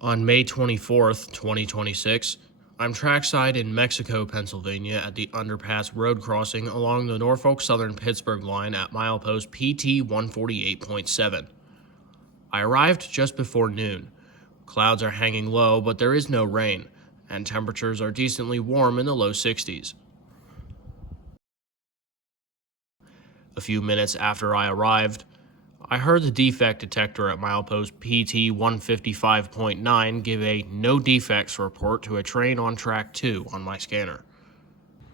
On May 24th, 2026, I'm trackside in Mexico, Pennsylvania at the underpass road crossing along the Norfolk Southern Pittsburgh Line at milepost PT 148.7. I arrived just before noon. Clouds are hanging low, but there is no rain, and temperatures are decently warm in the low 60s. A few minutes after I arrived, I heard the defect detector at milepost PT 155.9 give a no defects report to a train on track 2 on my scanner.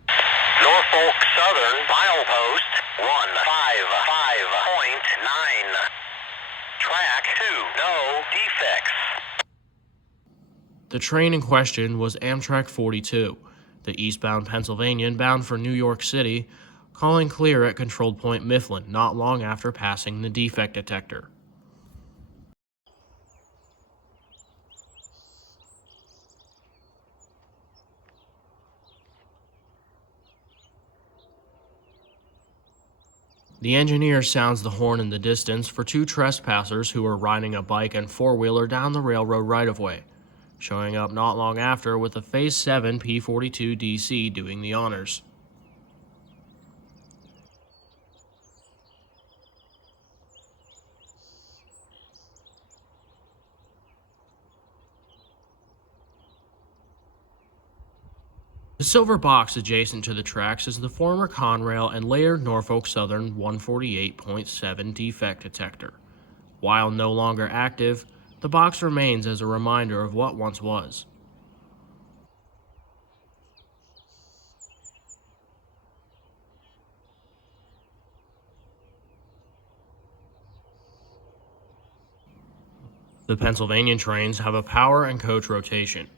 Norfolk Southern, milepost 155.9. Track 2, no defects. The train in question was Amtrak 42, the eastbound Pennsylvanian bound for New York City, calling clear at controlled point Mifflin not long after passing the defect detector. The engineer sounds the horn in the distance for two trespassers who are riding a bike and four-wheeler down the railroad right-of-way, showing up not long after with a Phase 7 P-42 DC doing the honors. The silver box adjacent to the tracks is the former Conrail and later Norfolk Southern 148.7 defect detector. While no longer active, the box remains as a reminder of what once was. The Pennsylvanian trains have a power and coach rotation.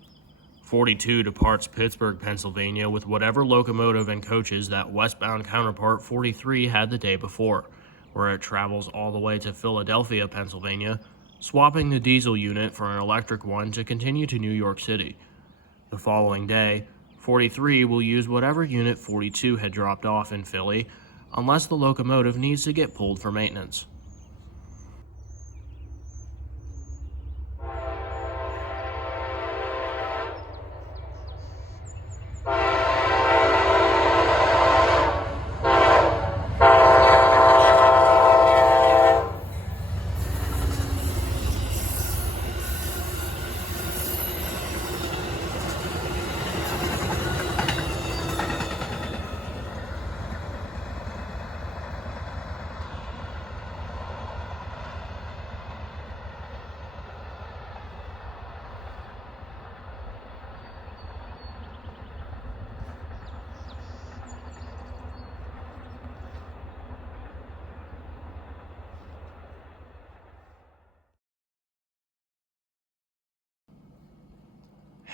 42 departs Pittsburgh, Pennsylvania with whatever locomotive and coaches that westbound counterpart 43 had the day before, where it travels all the way to Philadelphia, Pennsylvania, swapping the diesel unit for an electric one to continue to New York City. The following day, 43 will use whatever unit 42 had dropped off in Philly, unless the locomotive needs to get pulled for maintenance.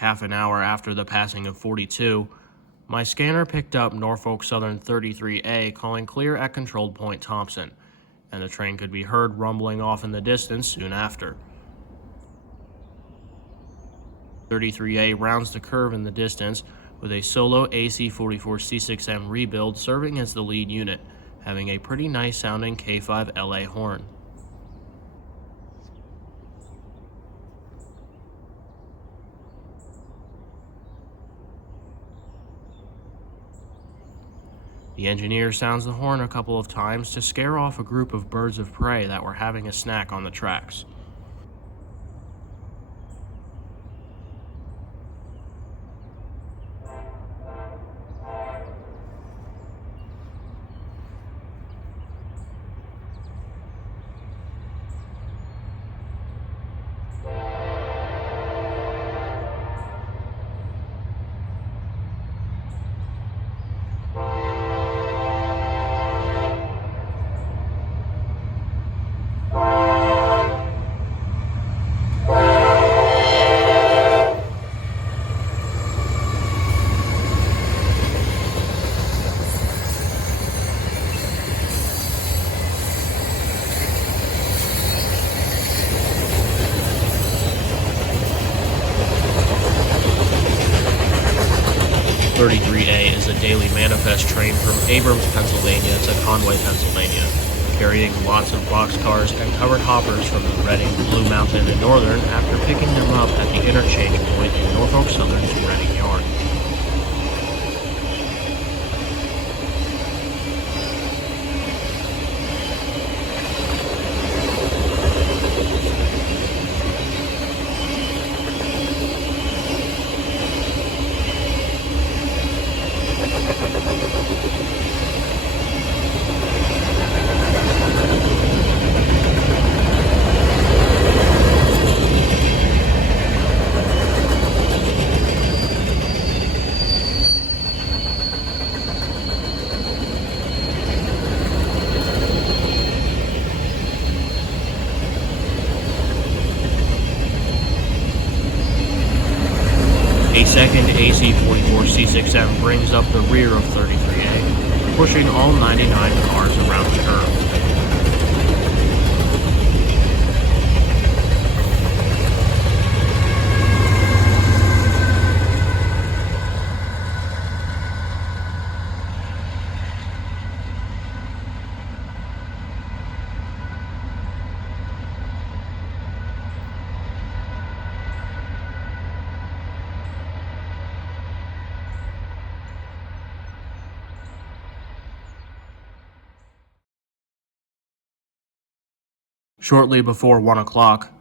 Half an hour after the passing of 42, my scanner picked up Norfolk Southern 33A calling clear at controlled point Thompson, and the train could be heard rumbling off in the distance soon after. 33A rounds the curve in the distance with a solo AC-44C6M rebuild serving as the lead unit, having a pretty nice sounding K5 LA horn. The engineer sounds the horn a couple of times to scare off a group of birds of prey that were having a snack on the tracks. A is a daily manifest train from Abrams, Pennsylvania to Conway, Pennsylvania. carrying lots of boxcars and covered hoppers from the Reading, Blue Mountain, and Northern after picking them up at the interchange point in Norfolk Southern's Reading Yard. A second AC-44C6M brings up the rear of 33A, pushing all 99 cars around the curve. Shortly before 1 o'clock,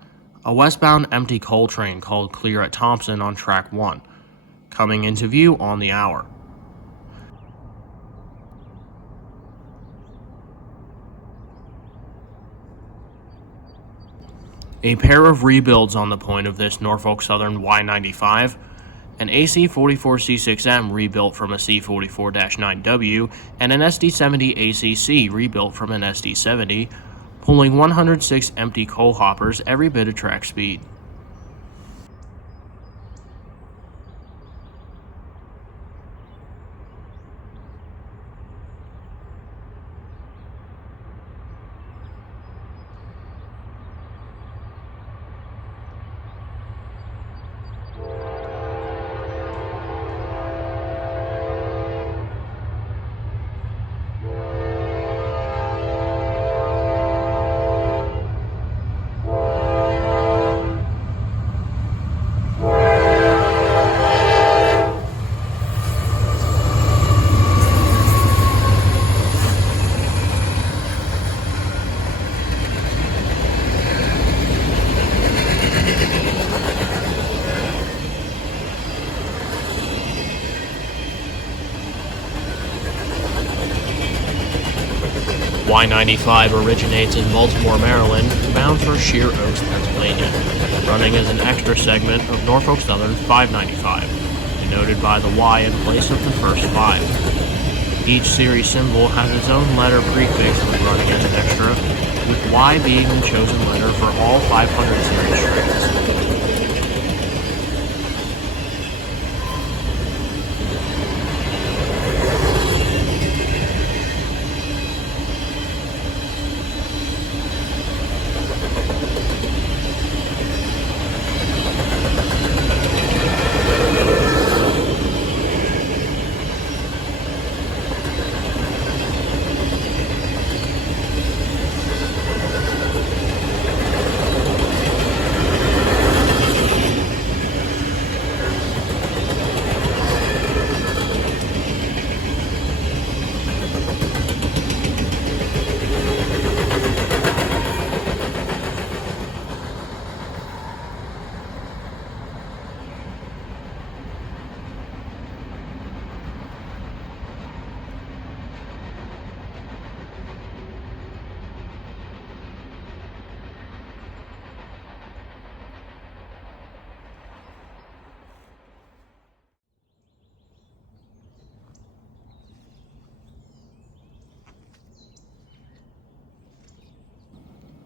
a westbound empty coal train called clear at Thompson on Track 1, coming into view on the hour. A pair of rebuilds on the point of this Norfolk Southern Y95, an AC-44C6M rebuilt from a C-44-9W, and an SD-70 ACC rebuilt from an SD-70, pulling 106 empty coal hoppers every bit of track speed. Y95 originates in Baltimore, Maryland, bound for Shire Oaks, Pennsylvania, running as an extra segment of Norfolk Southern 595, denoted by the Y in place of the first 5. Each series symbol has its own letter prefix when running as an extra, with Y being the chosen letter for all 500 series trains.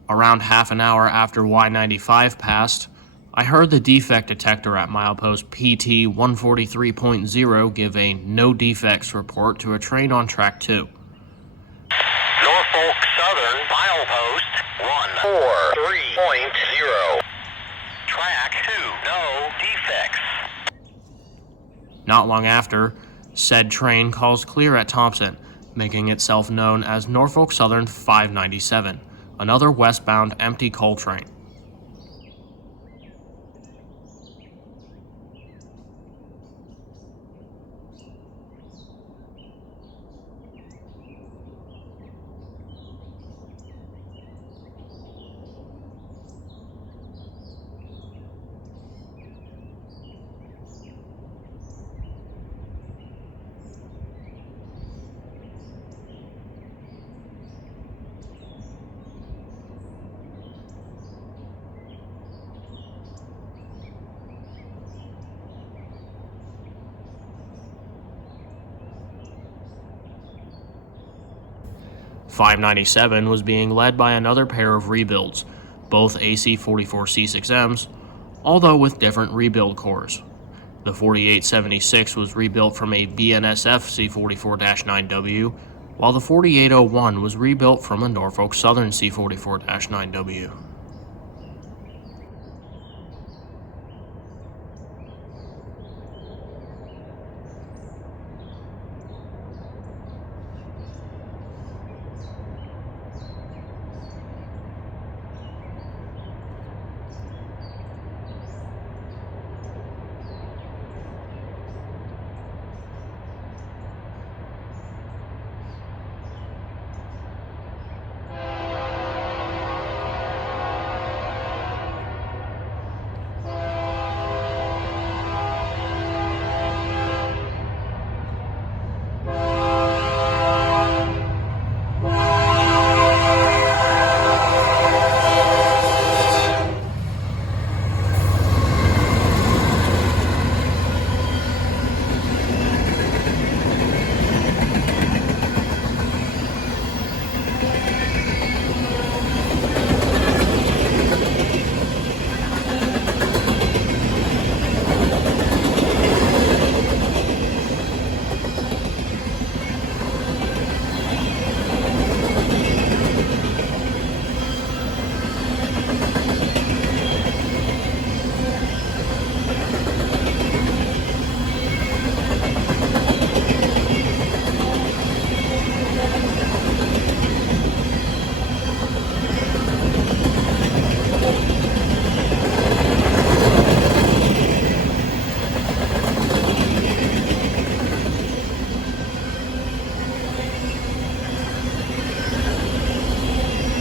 Around half an hour after Y95 passed, I heard the defect detector at milepost PT 143.0 give a no defects report to a train on track 2. Norfolk Southern, milepost 143.0. Track 2, no defects. Not long after, said train calls clear at Thompson, making itself known as Norfolk Southern 597, another westbound empty coal train. .597 was being led by another pair of rebuilds, both AC-44 C6Ms, although with different rebuild cores. The 4876 was rebuilt from a BNSF C-44-9W, while the 4801 was rebuilt from a Norfolk Southern C-44-9W.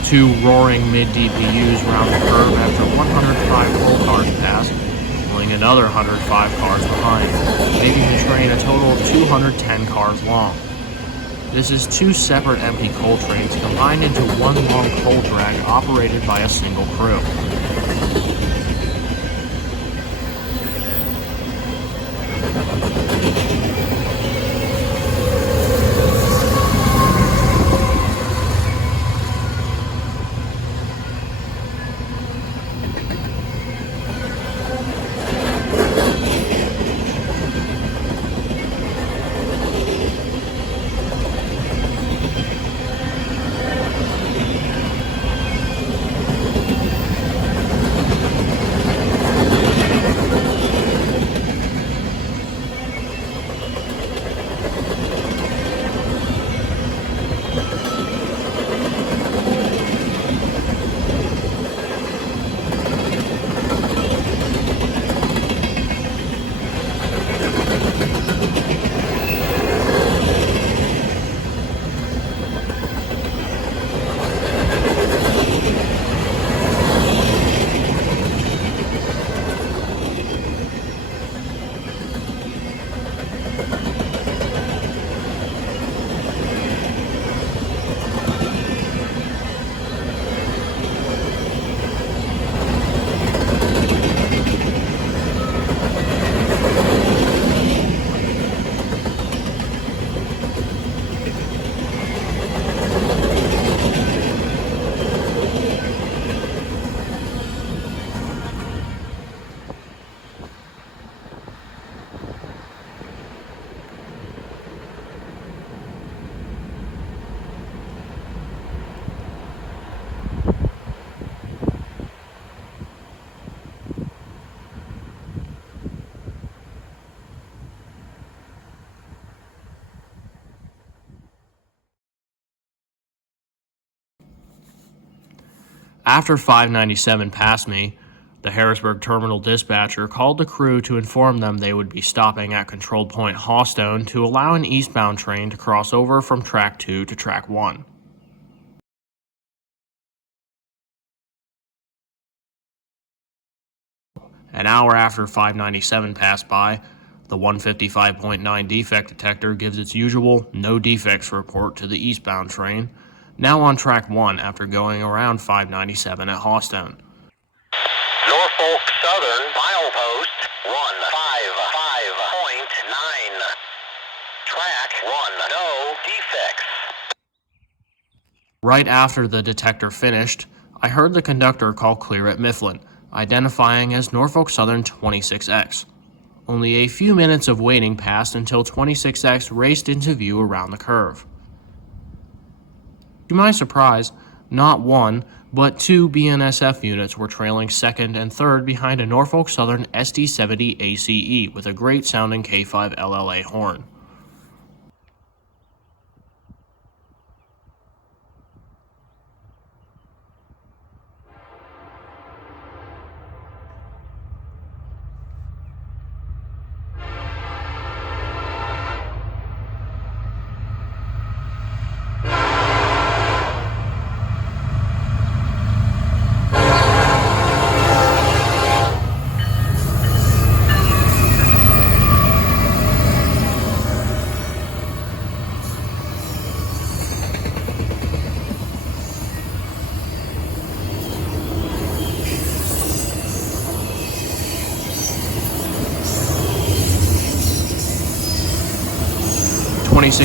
Two roaring mid-DPUs round the curve after 105 coal cars pass, pulling another 105 cars behind, making the train a total of 210 cars long. This is two separate empty coal trains combined into one long coal drag operated by a single crew. After 597 passed me, the Harrisburg terminal dispatcher called the crew to inform them they would be stopping at Control Point Hawstone to allow an eastbound train to cross over from Track 2 to Track 1. An hour after 597 passed by, the 155.9 defect detector gives its usual no defects report to the eastbound train, now on Track 1 after going around 597 at Hawstone. Norfolk Southern milepost 155.9. Track 1, no defects. Right after the detector finished, I heard the conductor call clear at Mifflin, identifying as Norfolk Southern 26X. Only a few minutes of waiting passed until 26X raced into view around the curve. To my surprise, not one, but two BNSF units were trailing second and third behind a Norfolk Southern SD70 ACE with a great sounding K5 LLA horn.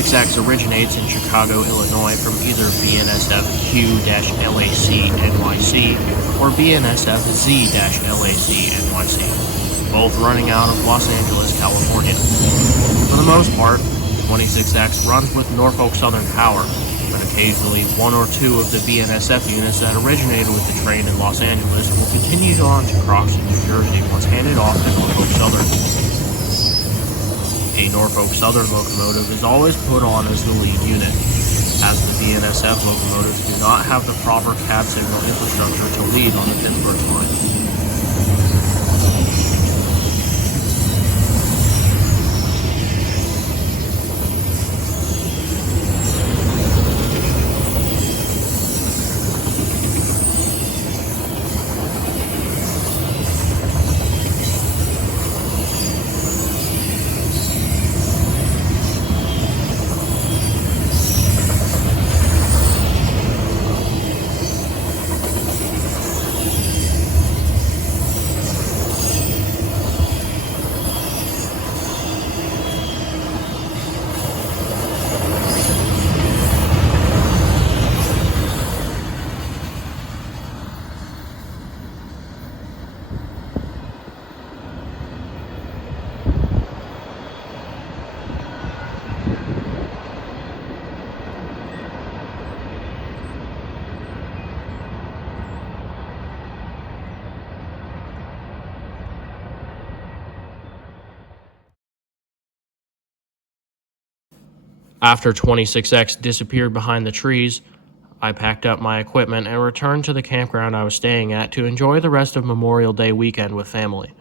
X originates in Chicago, Illinois from either BNSF Q-LAC NYC or BNSF Z-LAC NYC, both running out of Los Angeles, California. For the most part, 26X runs with Norfolk Southern power, but occasionally one or two of the BNSF units that originated with the train in Los Angeles will continue on to Croxton, New Jersey once handed off to Norfolk Southern. A Norfolk Southern locomotive is always put on as the lead unit, as the BNSF locomotives do not have the proper cab signal infrastructure to lead on the Pittsburgh Line. After 26X disappeared behind the trees, I packed up my equipment and returned to the campground I was staying at to enjoy the rest of Memorial Day weekend with family.